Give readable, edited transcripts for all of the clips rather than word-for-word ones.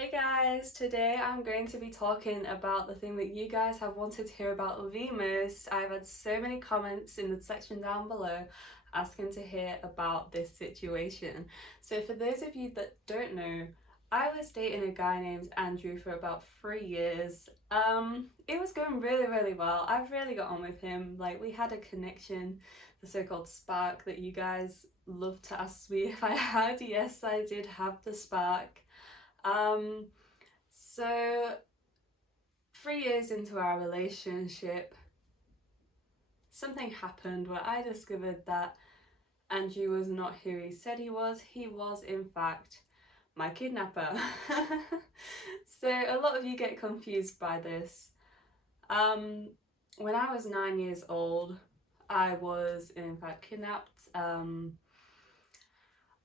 Hey guys, today I'm going to be talking about the thing that you guys have wanted to hear about the most. I've had so many comments in the section down below asking to hear about this situation. So for those of you that don't know, I was dating a guy named Andrew for about 3 years. It was going really well. I've really got on with him. Like, we had a connection, the so-called spark that you guys love to ask me if I had. Yes, I did have the spark. Um, so 3 years into our relationship, something happened where I discovered that Andrew was not who he said he was. He was, in fact, my kidnapper. So a lot of you get confused by this. When I was 9 years old, I was, in fact, kidnapped.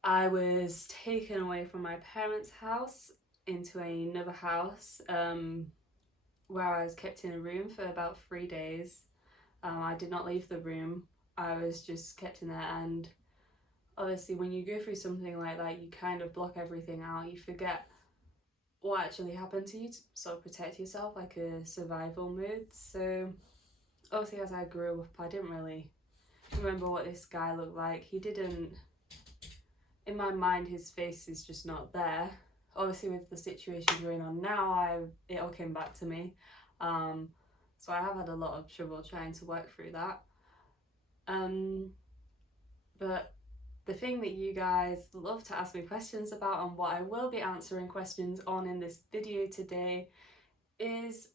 I was taken away from my parents' house into another house where I was kept in a room for about 3 days. I did not leave the room. I was just kept in there, and obviously when you go through something like that, you kind of block everything out. You forget what actually happened to you to sort of protect yourself, like a survival mode. So obviously as I grew up, I didn't really remember what this guy looked like. He didn't, in my mind, his face is just not there. Obviously with the situation going on now, it all came back to me. So I have had a lot of trouble trying to work through that. But the thing that you guys love to ask me questions about, and what I will be answering questions on in this video today, is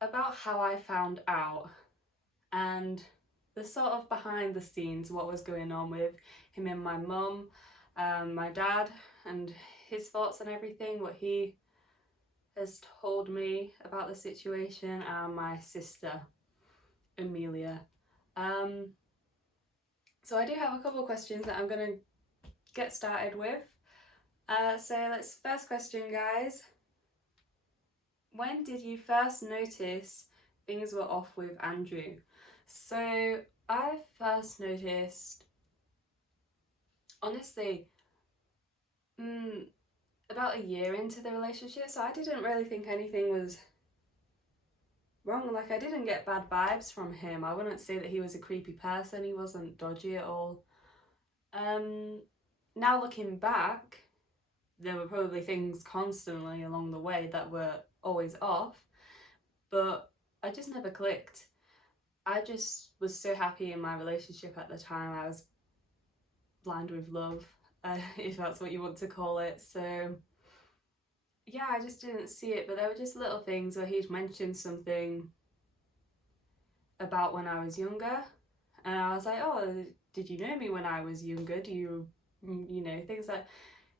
about how I found out and the sort of behind the scenes, what was going on with him and my mum, my dad, and his thoughts and everything, what he has told me about the situation, and my sister, Amelia. So I do have a couple of questions that I'm going to get started with. First question, guys. When did you first notice things were off with Andrew? So I first noticed, honestly, about a year into the relationship, so I didn't really think anything was wrong. Like, I didn't get bad vibes from him. I wouldn't say that he was a creepy person. He wasn't dodgy at all. Now looking back, there were probably things constantly along the way that were always off, but I just never clicked. I just was so happy in my relationship at the time. I was blind with love, if that's what you want to call it. So yeah, I just didn't see it, but there were just little things where he'd mentioned something about when I was younger, and I was like, oh, did you know me when I was younger? Do you know, things like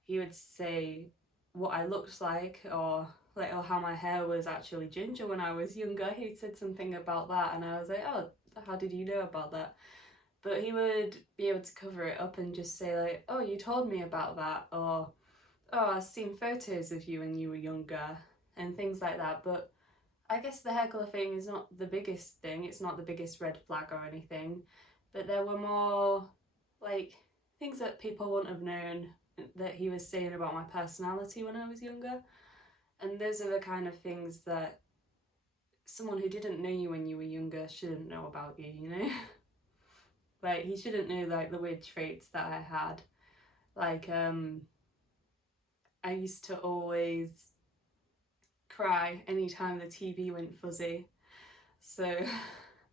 he would say what I looked like, or like, or how my hair was actually ginger when I was younger. He said something about that, and I was like, oh, how did you know about that? But he would be able to cover it up and just say like, oh, you told me about that, or oh, I've seen photos of you when you were younger, and things like that. But I guess the heckler thing is not the biggest thing. It's not the biggest red flag or anything, but there were more like things that people wouldn't have known that he was saying about my personality when I was younger. And those are the kind of things that someone who didn't know you when you were younger shouldn't know about you, you know? Like, he shouldn't know like the weird traits that I had. Like, I used to always cry anytime the TV went fuzzy. So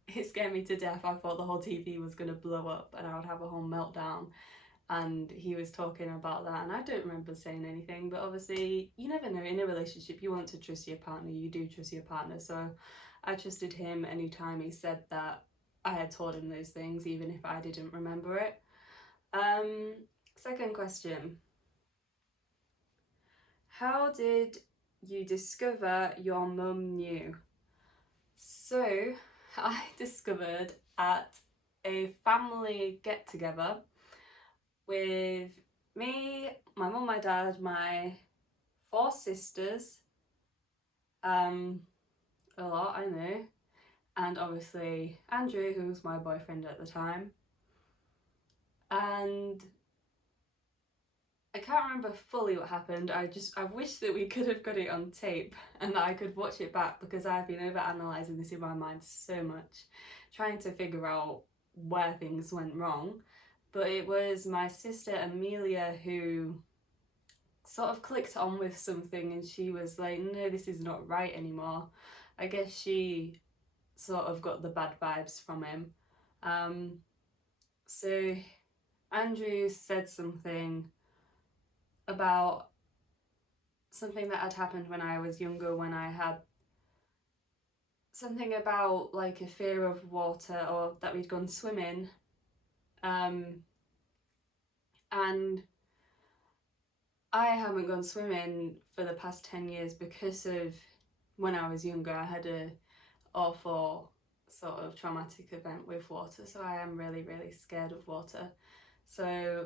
it scared me to death. I thought the whole TV was going to blow up and I would have a whole meltdown. And he was talking about that, and I don't remember saying anything, but obviously you never know. In a relationship, you want to trust your partner. You do trust your partner. So I trusted him anytime he said that I had told him those things, even if I didn't remember it. Second question. How did you discover your mum knew? So I discovered at a family get-together with me, my mum, my dad, my 4 sisters, a lot, I know, and obviously Andrew, who was my boyfriend at the time. And I can't remember fully what happened. I wish that we could have got it on tape and that I could watch it back, because I've been over analysing this in my mind so much, trying to figure out where things went wrong. But it was my sister Amelia who sort of clicked on with something, and she was like, no, this is not right anymore. I guess she sort of got the bad vibes from him. So Andrew said something about something that had happened when I was younger, when I had something about like a fear of water, or that we'd gone swimming. And I haven't gone swimming for the past 10 years because of when I was younger. I had a awful sort of traumatic event with water, so I am really, really scared of water. So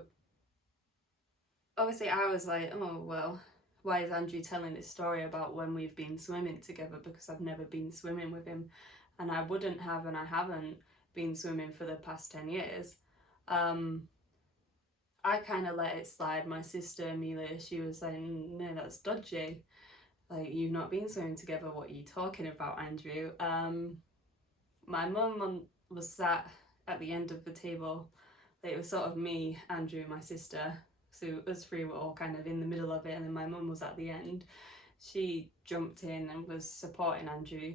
obviously I was like, oh well, why is Andrew telling this story about when we've been swimming together, because I've never been swimming with him, and I wouldn't have, and I haven't been swimming for the past 10 years. I kind of let it slide. My sister Amelia, she was saying, no, that's dodgy. Like, you've not been swimming together, what are you talking about, Andrew? My mum was sat at the end of the table. It was sort of me, Andrew, my sister. So us three were all kind of in the middle of it, and then my mum was at the end. She jumped in and was supporting Andrew,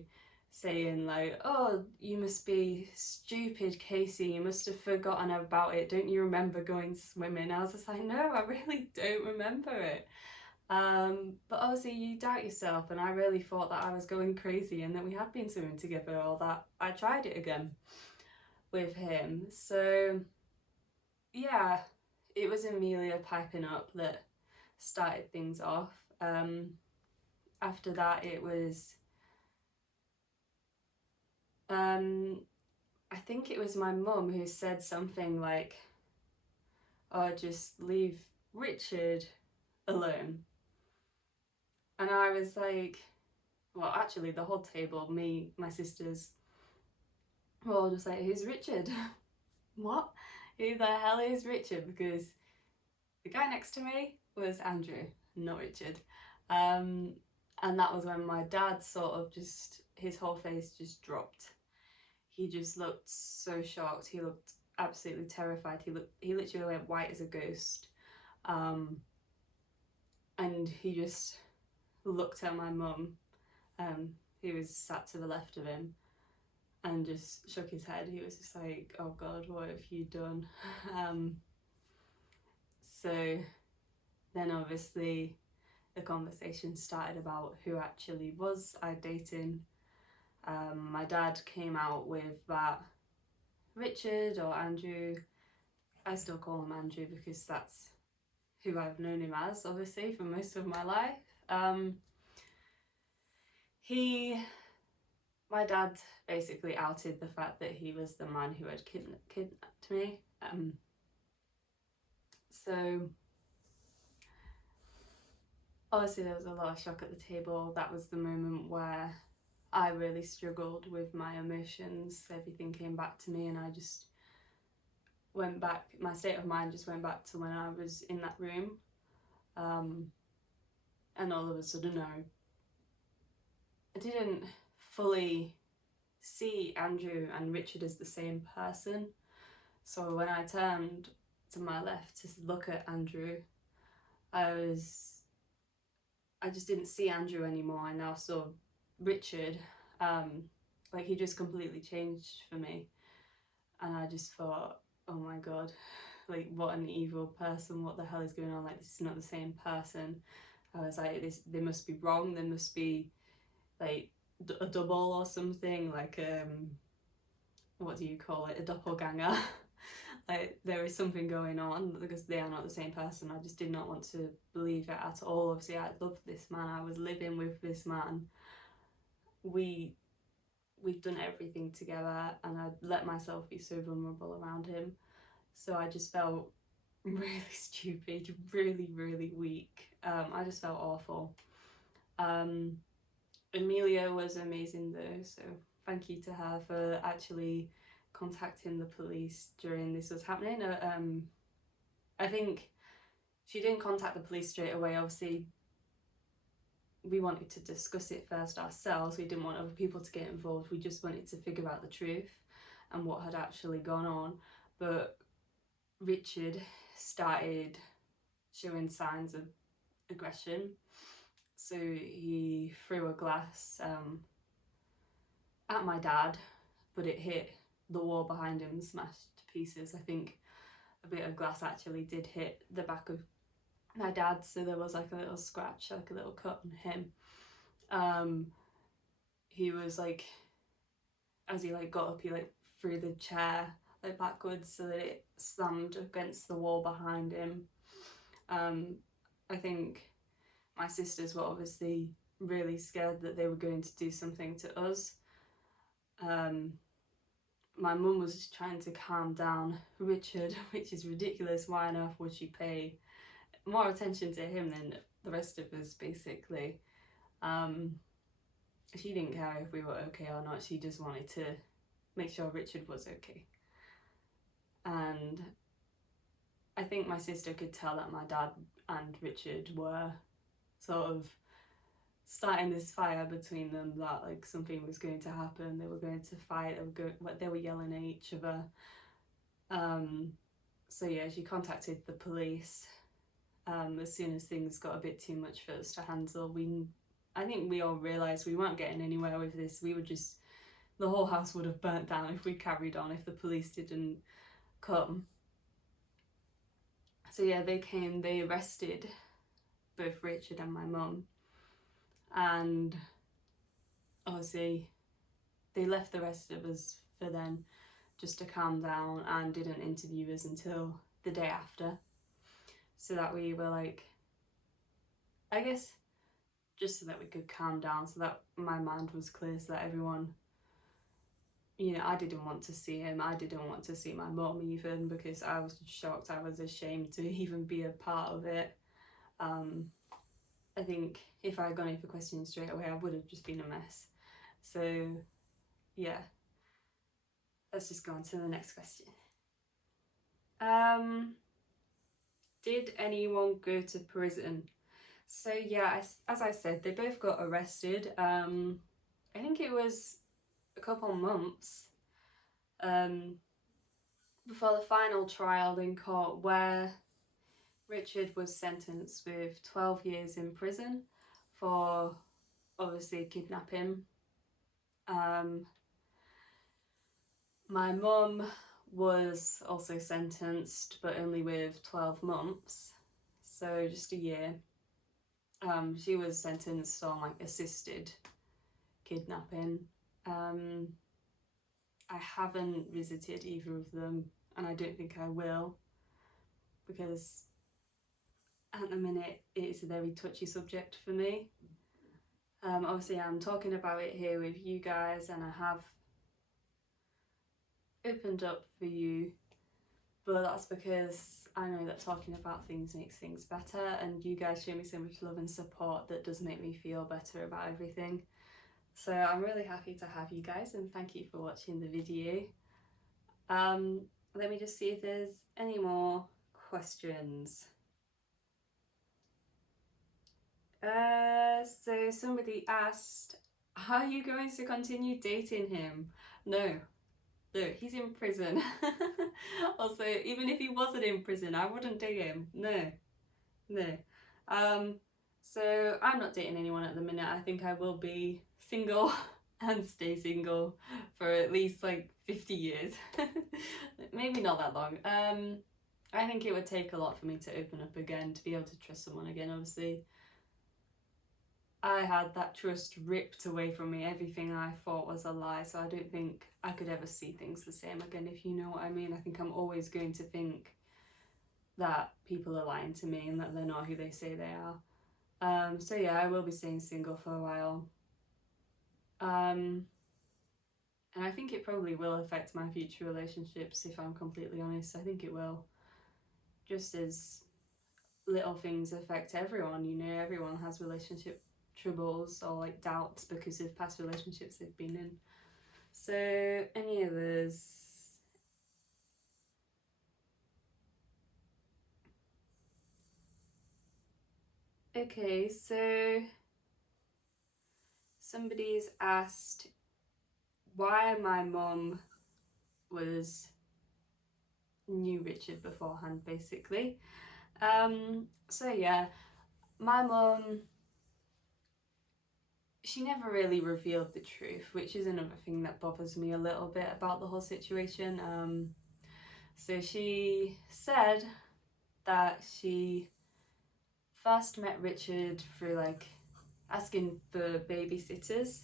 saying like, oh, you must be stupid, Casey, you must have forgotten about it, don't you remember going swimming? I was just like, no, I really don't remember it. But obviously you doubt yourself, and I really thought that I was going crazy and that we had been swimming together, or that I tried it again with him. So yeah, it was Amelia piping up that started things off. After that it was I think it was my mum who said something like, oh, just leave Richard alone. And I was like, well, actually the whole table, me, my sisters, were all just like, who's Richard? What? Who the hell is Richard? Because the guy next to me was Andrew, not Richard. And that was when my dad sort of just, his whole face just dropped. He just looked so shocked. He looked absolutely terrified. He literally went white as a ghost. And he just looked at my mum, who was sat to the left of him, and just shook his head. He was just like, oh God, what have you done? So then obviously the conversation started about who actually was I dating. My dad came out with that Richard or Andrew, I still call him Andrew because that's who I've known him as, obviously, for most of my life. My dad basically outed the fact that he was the man who had kidnapped me. So obviously there was a lot of shock at the table. That was the moment where I really struggled with my emotions. Everything came back to me, and I just went back, my state of mind just went back to when I was in that room. And all of a sudden I didn't fully see Andrew and Richard as the same person. So when I turned to my left to look at Andrew, I just didn't see Andrew anymore. I now saw Richard. Like, he just completely changed for me, and I just thought, oh my God, like, what an evil person, what the hell is going on? Like, this is not the same person. I was like, they must be wrong, there must be like a double or something, like what do you call it, a doppelganger. Like, there is something going on, because they are not the same person. I just did not want to believe it at all. Obviously I loved this man, I was living with this man, we'd done everything together, and I'd let myself be so vulnerable around him. So I just felt really stupid, really, really weak. I just felt awful. Amelia was amazing though, so thank you to her for actually contacting the police during this was happening. I think she didn't contact the police straight away. Obviously, we wanted to discuss it first ourselves. We didn't want other people to get involved. We just wanted to figure out the truth and what had actually gone on. But Richard started showing signs of aggression. So he threw a glass at my dad, but it hit the wall behind him and smashed to pieces. I think a bit of glass actually did hit the back of my dad, so there was like a little scratch, like a little cut on him. He was like, as he like got up, he like threw the chair like backwards so that it slammed against the wall behind him. I think my sisters were obviously really scared that they were going to do something to us. My mum was just trying to calm down Richard, which is ridiculous. Why on earth would she pay more attention to him than the rest of us, basically? She didn't care if we were okay or not. She just wanted to make sure Richard was okay. And I think my sister could tell that my dad and Richard were sort of starting this fire between them, that like something was going to happen. They were going to fight. They were yelling at each other. So yeah, she contacted the police as soon as things got a bit too much for us to handle. I think we all realised we weren't getting anywhere with this. The whole house would have burnt down if we carried on, if the police didn't come. So yeah, they came, they arrested both Richard and my mum. And obviously they left the rest of us for then, just to calm down, and didn't interview us until the day after. So that we were like, I guess, just so that we could calm down, so that my mind was clear, so that everyone, you know, I didn't want to see him. I didn't want to see my mum even, because I was shocked. I was ashamed to even be a part of it. I think if I had gone in for questions straight away, I would have just been a mess. So yeah, let's just go on to the next question. Did anyone go to prison? So yeah, as I said, they both got arrested. I think it was a couple months before the final trial in court, where Richard was sentenced with 12 years in prison for obviously kidnapping. My mum was also sentenced, but only with 12 months, so just a year. She was sentenced on like assisted kidnapping. I haven't visited either of them, and I don't think I will, because at the minute it's a very touchy subject for me. Obviously I'm talking about it here with you guys, and I have opened up for you, but that's because I know that talking about things makes things better, and you guys show me so much love and support that does make me feel better about everything. So I'm really happy to have you guys, and thank you for watching the video. Let me just see if there's any more questions. So somebody asked, are you going to continue dating him? No, he's in prison. Also, even if he wasn't in prison, I wouldn't date him. No. So I'm not dating anyone at the minute. I think I will be single and stay single for at least like 50 years. Maybe not that long. I think it would take a lot for me to open up again, to be able to trust someone again. Obviously, I had that trust ripped away from me. Everything I thought was a lie, so I don't think I could ever see things the same again, if you know what I mean. I think I'm always going to think that people are lying to me and that they're not who they say they are. So yeah, I will be staying single for a while. And I think it probably will affect my future relationships, if I'm completely honest. I think it will. Just as little things affect everyone, you know, everyone has relationship troubles or like doubts because of past relationships they've been in. So any others? Okay, so somebody's asked why my mum knew Richard beforehand, basically. So yeah, my mum, she never really revealed the truth, which is another thing that bothers me a little bit about the whole situation. So she said that she first met Richard through like asking for babysitters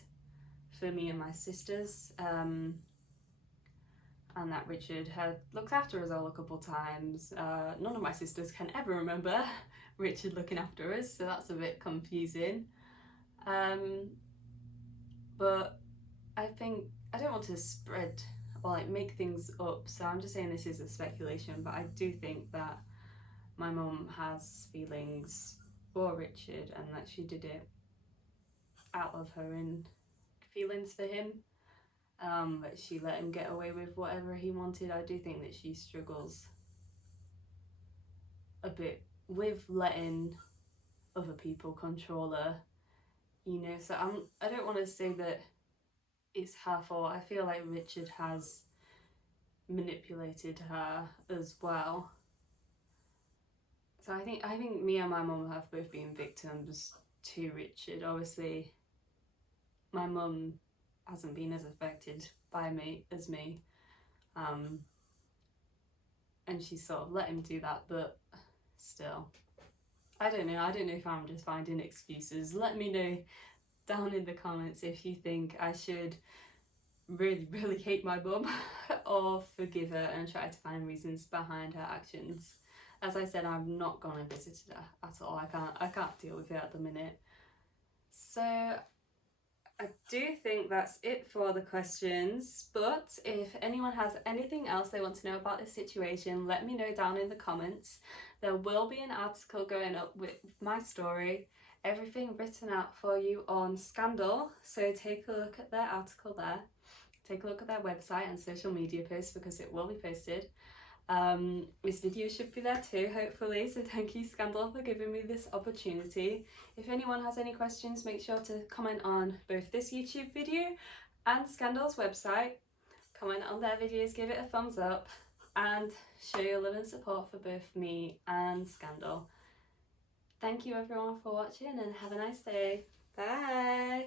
for me and my sisters, and that Richard had looked after us all a couple times. None of my sisters can ever remember Richard looking after us, so that's a bit confusing. But I think I don't want to spread or like make things up, so I'm just saying this is a speculation, but I do think that my mum has feelings for Richard and that she did it out of her own feelings for him. But she let him get away with whatever he wanted. I do think that she struggles a bit with letting other people control her, you know. So I don't want to say that it's her fault. I feel like Richard has manipulated her as well. So I think me and my mum have both been victims to Richard. Obviously, my mum hasn't been as affected by me as me, and she sort of let him do that. But still, I don't know if I'm just finding excuses. Let me know down in the comments if you think I should really hate my mum or forgive her and try to find reasons behind her actions. As I said, I'm not gonna visit her at all. I can't deal with it at the minute. So I do think that's it for the questions, but if anyone has anything else they want to know about this situation, let me know down in the comments. There will be an article going up with my story, everything written out for you on Scandal, so take a look at their article there. Take a look at their website and social media posts because it will be posted. This video should be there too, hopefully, so thank you Scandal for giving me this opportunity. If anyone has any questions, make sure to comment on both this YouTube video and Scandal's website. Comment on their videos, give it a thumbs up, and show your love and support for both me and Scandal. Thank you everyone for watching and have a nice day. Bye!